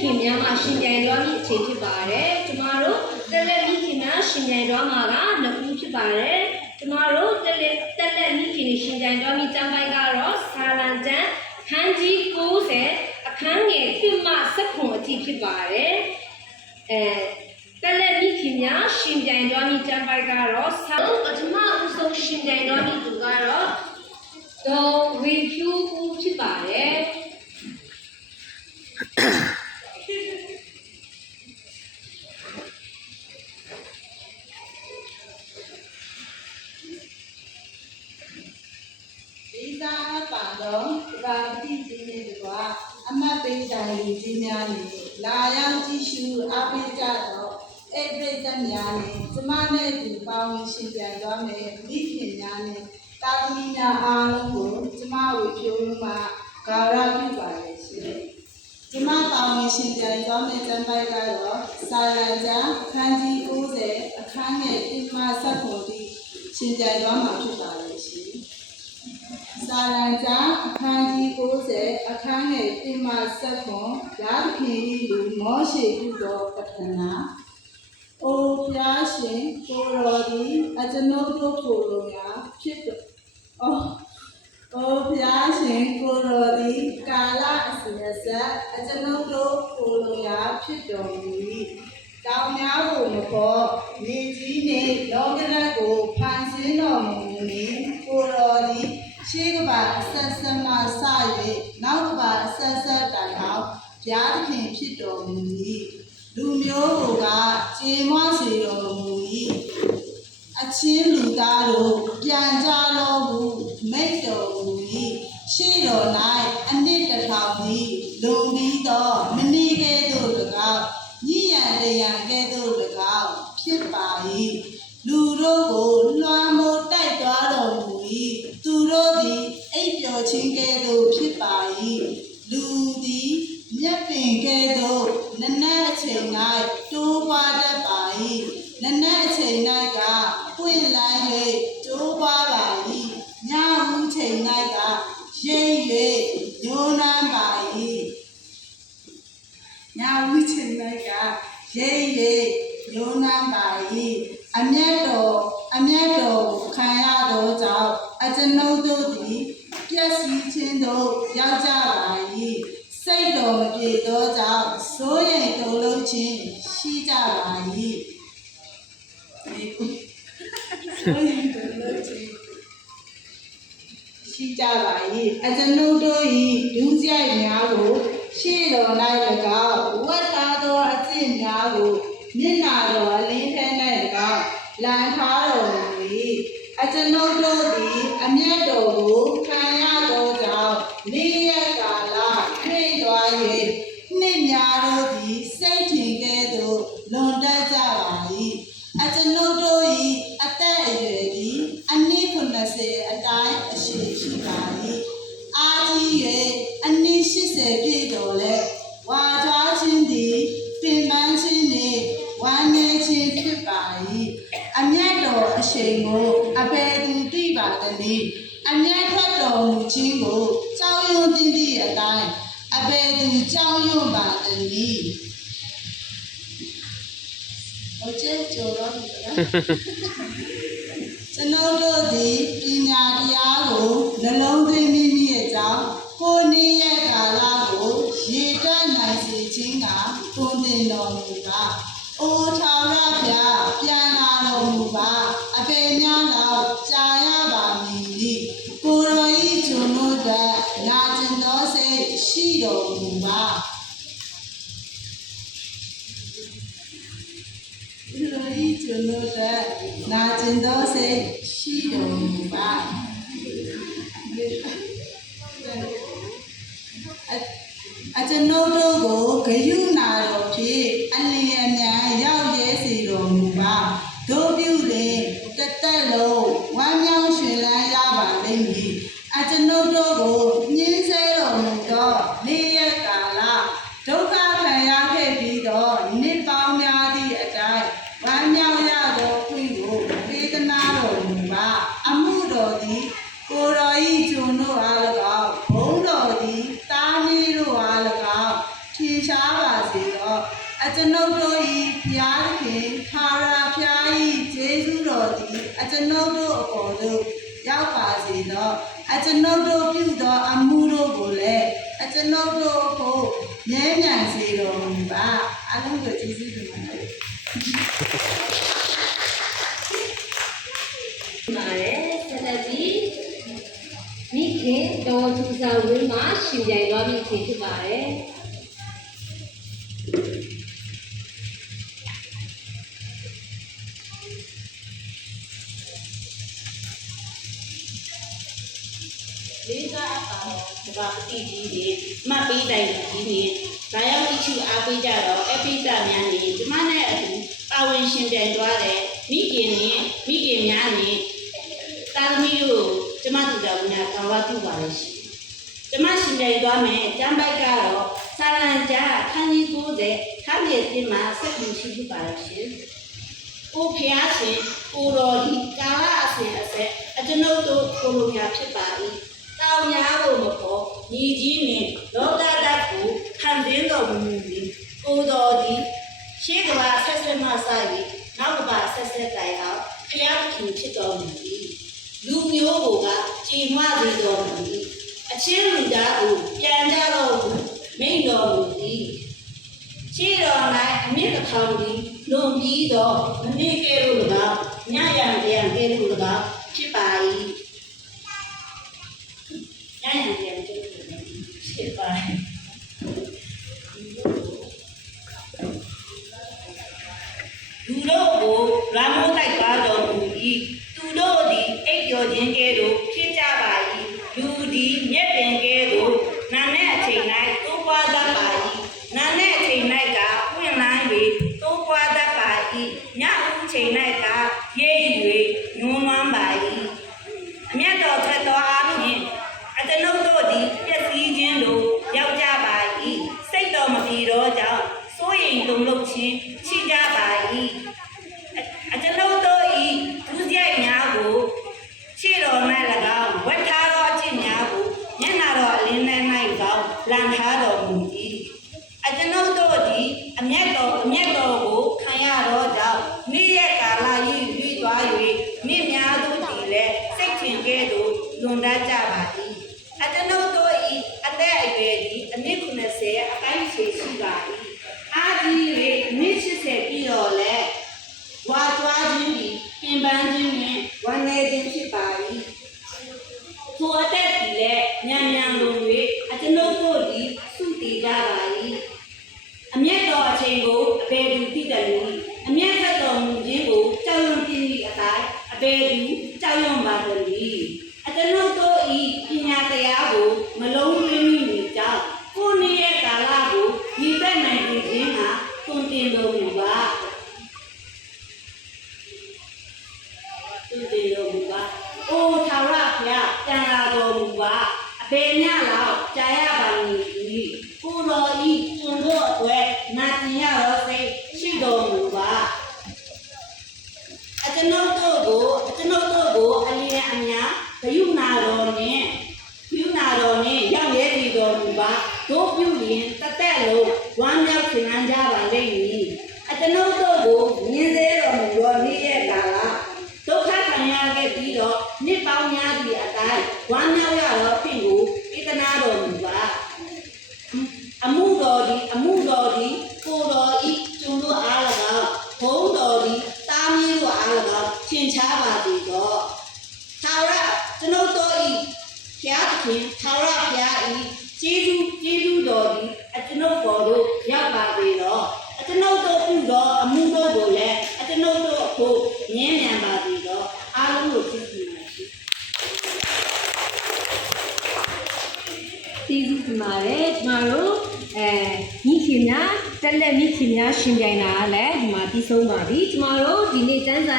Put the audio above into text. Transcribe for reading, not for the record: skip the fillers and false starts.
ခင်များမှာရှင်ပြိုင်တော်မူအခြေဖြစ်ပါတယ်ကျမတို့တက်လက်မိခင်များရှင်ပြိုင်တော်မှာကနှစ်ခုဖြစ်ပါတယ်ကျမတို့တက်လက်မိခင်ရှင်ပြိုင်တော်မူကျမ်းပိုင်းကတော့စာလံကျမ်းခန်းကြီး90အခန်းငယ်1မှ19အထိဖြစ်ပါတယ်တက်လက်မိခင်များရှင်ပြိုင်တော်မူကျမ်းပိုင်းကတော့စာပထမအဆုံးရှင်ပြိုင်တော်မူသူကတော့တော့ဝီဖြူဦးဖြစ်ပါတယ်ဘာတိကြီးနေကအမတ်ပိဋကကြီးများနေလာရောက်ကြည့်ရှုအားပေးကြတော့အဲ့ပိဋကများနေကျမနဲ့ဒီပေါင်းရှင်ပြန်သွားမယ်မိခင်များနဲ့တာသမီများအားလုံးကိုကျမဝေဖြိုးမှာဂါရပြုပါလေရှင်ကျမပေါင်းရှင်ပြန်သွားမယ်ကျမ်းပိုက်ကတော့စာလံကျမ်းခန်းကြီး90အခန်းငယ်1မှ19ထိရှင်ပြန်သွားမှာဖြစ်ပါလေရှင်စာလံကျမ်းအခန်းကြီး90အခန်းငယ်1မှ19ရာသခင်၏လူမောရှေပြုသောပဌနာအိုဖျားရှင်ကိုတော်သည်အကျွန်ုပ်တို့ကိုယ်လုံးရာဖြစ်တော်အိုဖျားရှင်ကိုတော်သည်ကာလအစဉ်အဆက်အကျွန်ုပ်တို့ကိုယ်လုံးရာဖြစ်တော်မူ၏တောင်များကိုမပေါ်မြေကြီးနှင့်လောကဓာတ်ကိုဖန်ဆင်းတော်မူမည်ကိုတော်သည်ရှေးကဘာဆက်ဆက်မှစ၍နောက်ကဘာဆက်ဆက်တိုင်အောင်ဘုရားသခင်ဖြစ်တော်မူ၏လူမျိုးကိုကကျေမွစေတော်မူ၏အချင်းလူသားတို့ပြန်ကြလောဟုမိတ်တော်မူ၏ရှေးတော်၌အနှစ်တစ်ထောင်သည်လုံပြီးသောမနီးကဲ့သို့၎င်းညဉ့်ရန်လျံကဲ့သို့၎င်းဖြစ်ပါ၏လူတို့ကိုလွှမ်းမိုးတိုက်သွားတော်မူ၏သူတို့သည်အိပ်ပျော်ခြင်းကဲ့သို့ဖြစ်ပါ၏လူသည်မြက်ပင်ကဲ့သို့နနက်အချိန်၌တိုးပွားတတ်ပါ၏နနက်အချိန်၌ကပွင့်လန်း၍တိုးပွားပါ၏ညဦးချိန်၌ကရိပ်၍ညိုးနန်းပါ၏ညဦးချိန်၌ကရိပ်၍ညိုးနန်းပါ၏အမျက်တော်ခံရသောကြောင့်အကျွန်ုပ်တို့သည်ပျက်စီးခြင်းသို့ရောက်ကြပါ၏စိတ်တော်မပြေသောကြောင့်စိုးရိမ်တုန်လှုပ်ခြင်းရှိကြပါ၏စိုးရိမ်တုန်လှုပ်ခြင်းရှိကြပါ၏အကျွန်ုပ်တို့၏ဒုစရိုက်များကိုရှေ့တော်၌၎င်းဝတ်ထားသောအကျင့်များကိုမျက်နှာတော်အလင်းထဲ၌၎င်းလမ်းထားတော်မူ၏အကျွန်ုပ်တို့သည်အမျက်တော်ကိုခံရသောကြောင့်နေ့ရက်ကာလတွေ့သွား၍နှစ်များတို့သည်စိတ်ထင်ကဲ့သို့လွန်တက်ကြပါ၏အကျွန်ုပ်တို့၏အသက်အရွယ်သည်အနှစ်90အတိုင်းအရှိရှိပါ၏အားကြီး၍အနှစ်80ပြည့်တော်လဲဝါကြွားခြင်းသည်ပင်ပန်းခြင်းနှင့်ဝမ်းနည်းခြင်းဖြစ်ပါ၏အမျက်တော်အရှိန်ကိုအဘယ်သူသိပါသနည်းအမျက်ထွက်တော်မူခြင်းကိုကြောက်ရွံ့သည့်အတိုင်းအဘယ်သူကြောက်ရွံ့ပါသနည်းဟုတ်ကျကျော်တော့ပြီလားကျွန်တော်တို့သည်ပညာတရားကိုနှလုံးသွင်းမိမိရဲ့ကြောင့်ကိုယ်နေ့ရက်ကာလကိုရေတွက်နိုင်စေခြင်းကတွင်တင်တော်မူပါအိုထာဝရဘုရားပြန်လာတော်မူပါအပေများလောက်ကြာရပါမည်ကိုရောဤကျွန်တို့ကနာကျင်သောစိတ်ရှိတော်မူပါကိုရောဤကျွန်တို့ကနာကျင်သောစိတ်ရှိတော်မူပါအကျွန်ုပ်တို့ကိုဂရုဏာတော်ဖြင့်အလျင်အမြန်ရောက်ရဲစေတော်မူပါတို့ပြုလင်တစ်သက်လုံးဝမ်းမြောက်ရွှင်လန်းရပါလိမ့်မည်အကျွန်ုပ်တို့ကိုညှင်းဆဲတော်မူသောနေ့ရက်ကာလဒုက္ခခံရခဲ့ပြီးသောနှစ်ပေါင်းများသည့်အတိုင်းဝမ်းမြောက်ရသောခွင့်ကိုပေးသနာတော်မူပါအမှုတော်သည်ကိုယ်တော်၏ကျွန်တို့အား၎င်းဘုန်းတော်သည်တားမီးတို့အား၎င်းထင်ရှားပါစေ ကျွန်ုပ်တို့ဤဘုရားခင်ထာဝရဘုရားဤကျေးဇူးတော်သည်ကျွန်ုပ်တို့အပေါ်သို့ရောက်ပါစေသောကျွန်ုပ်တို့ပြုသောအမှုတို့ကိုလည်းကျွန်ုပ်တို့ကိုမြဲမြံစေတော်မူပါအားလုံးကိုကျေးဇူးတင်ပါတယ်ပါတယ်ဆက်လက်ပြီးမိခင်တော်သူစာဝင်းမှာရှင်ပြိုင်သွားပြီးဖြစ်ပါတယ်လေးစားအပ်ပါတော့ဒီပါပတိကြီးတွေမှတ်ပေးတိုင်ကြီးတွေဒါရောက်ကြည့်ချူအားပေးကြတော့အပိတများနေဒီမနဲ့အတူပါဝင်ရှင်ပြိုင်သွားတယ်မိခင်များနေတာသမီးတို့ကျမတို့ကြောင့်ညာကာဝပြုပါလို့ရှိကျမရှင်ပြိုင်သွားမယ်ကျမ်းပိုက်ကတော့စာလံကြားခန်းကြီး90ခန်းပြည့်တင်မှာဆက်ပြီးရှိဖြစ်ပါလို့ရှိကိုဖျားရှင်ကိုတော်ဒီကာလအစဉ်အဆက်ကျွန်ုပ်တို့ကိုလိုညာဖြစ်ပါ၏တောင်များဖို့မပေါ်ညီကြီးနှင့်လောကဓာတ်ကိုခံသိတော်မူမူသည်ကိုတော်သည်ရှေးကဘာဆက်ဆက်မှစ၍နောက်ကဘာဆက်ဆက်တိုင်အောင်ဖျားခင်ဖြစ်တော်မူသည်လူမျိုးကိုကကြည်မွစေတော်မူသည်အချင်းလူသားကိုပြန်ကြတော်မူမိန့်တော်မူသည်ရှေးတော်၌အမြင့်တစ်ထောင်သည်လွန်ပြီးတော့မနည်းကဲလို့၎င်းညရံပြန်ကဲလို့၎င်းဖြစ်ပါ၏ညရံပြန်ကျိုးဖြစ်ပါ၏လူတို့ကိုရာမိုးတိုက်ပါတော်မူ၏သူတို့သည်အိပ်ပျော်ခြင်းကဲ့သို့ဖြစ်ကြပါ၏လူသည်မြက်ပင်ကဲ့သို့နာနဲ့အချိန်၌တိုးပွားတတ်ပါ၏နာနဲ့အချိန်၌ကပွင့်လိုင်း၍တိုးပွားတတ်ပါ၏ညဦးချိန်၌ကရိပ်၍ညွန်းမှန်းပါ၏အမျက်တော်ထွက်သောအားဖြင့်ကျွန်ုပ်တို့သည်ပျက်စီးခြင်းသို့ရောက်ကြပါ၏စိတ်တော်မပြေသောကြောင့်စိုးရိမ်တုန်လှုပ်ခြင်းရှိကြပါ၏ကျွန်ုပ်တို့၏ဒုစရိုက်များကိုရှေ့တော်၌၎င်းဝတ်ထားသောအကျင့်များကိုမျက်နှာတော်အလင်း၌၌၎င်းလန်ထားတော်မူ၏ကျွန်ုပ်တို့သည်အမျက်တော်ကိုခံရသောကြောင့်နေ့ရက်ကာလ၏ပြီးသွား၍နေ့များတို့သည်လည်းစိတ်ထင်ကဲ့သို့လွန်တတ်ကြပါ၏ကျွန်ုပ်တို့၏အသက်အရွယ်သည်အနည်း90အတိုင်းရှိပါ၏အားကြီး၍အနည်း80ပြီးတော့လည်းဝါကြွားခြင်းသည်ပြင်ပန်းခြင်းနှင့်ဝမ်းနည်းခြင်းဖြစ်ပါ၏ထိုအသက်သည်လည်းညံ့ညံ့လွန်၍ကျွန်ုပ်တို့သည်စုတည်ကြပါ၏အမျက်တော်အချိန်ကိုအဘယ်သူသိတယ်နည်းအမျက်သက်တော်မူခြင်းကိုကြောက်ရွံ့ပြင်းသည့်အတိုင်းအဘယ်သူကြောက်ရွံ့ပါသနည်းကျွန်ုပ်တို့၏ပညာတရားကိုမလုံးသွင်းမိမီကြောင့်ကိုနေ့ရဲ့ကာလကိုညီသက်နိုင်ခြင်းဟာတွင်တင်တော်မူပါတွင်တင်တော်မူပါအိုထာဝရဘုရားပြန်လာတော်မူပါအဘယ်ညလောက်ကြာရပါမည်ကိုတော်ဤကျွန်းတို့အတွက်နာကျင်ရသောစိတ်ရှိတော်မူပါကျွန်ုပ်တို့ကိုအလျင်အများဘယုနာတော်နှင့်ရောက်ရဲတည်တော်မူပါတို့ပြုရင်တသက်လုံးဝမ်းမြောက်ခြင်းခံကြပါလိမ့်မည်ကျွန်ုပ်တို့ကိုမြင်သေးတော်မူသောနေ့ရက်ကာလဒုက္ခခံရခဲ့ပြီးတော့နှစ်ပေါင်းများသည့်အတိုင်းဝမ်းမြောက်ရသောဖြင့်ကိုဣတနာတော်မူပါအမှုတော်သည်ကိုတော်ဤကျွန်းတို့အား၎င်းဘုံတော်သည်တာမီးတို့အား၎င်းသင်ချပါသည်တော့ထာဝရကျွန်ုပ်တို့ဤဘုရားသခင်ထာဝရဘုရားဤကျေးဇူးတော်သည်ကျွန်ုပ်ပေါ်သို့ရောက်ပါစေတော့ကျွန်ုပ်တို့ပြုသောအမှုတို့ကိုလည်းကျွန်ုပ်တို့ကိုမြင်မြန်ပါစေတော့အားလုံးကိုသိသိပါရှိကျေးဇူးတင်ပါတယ်ကျမတို့မိခင်များတက်လက်မိခင်များရှင်ပြိုင်တာလည်းဒီမှာပြီးဆုံးပါပြီကျမတို့ဒီနေ့တန်းစာ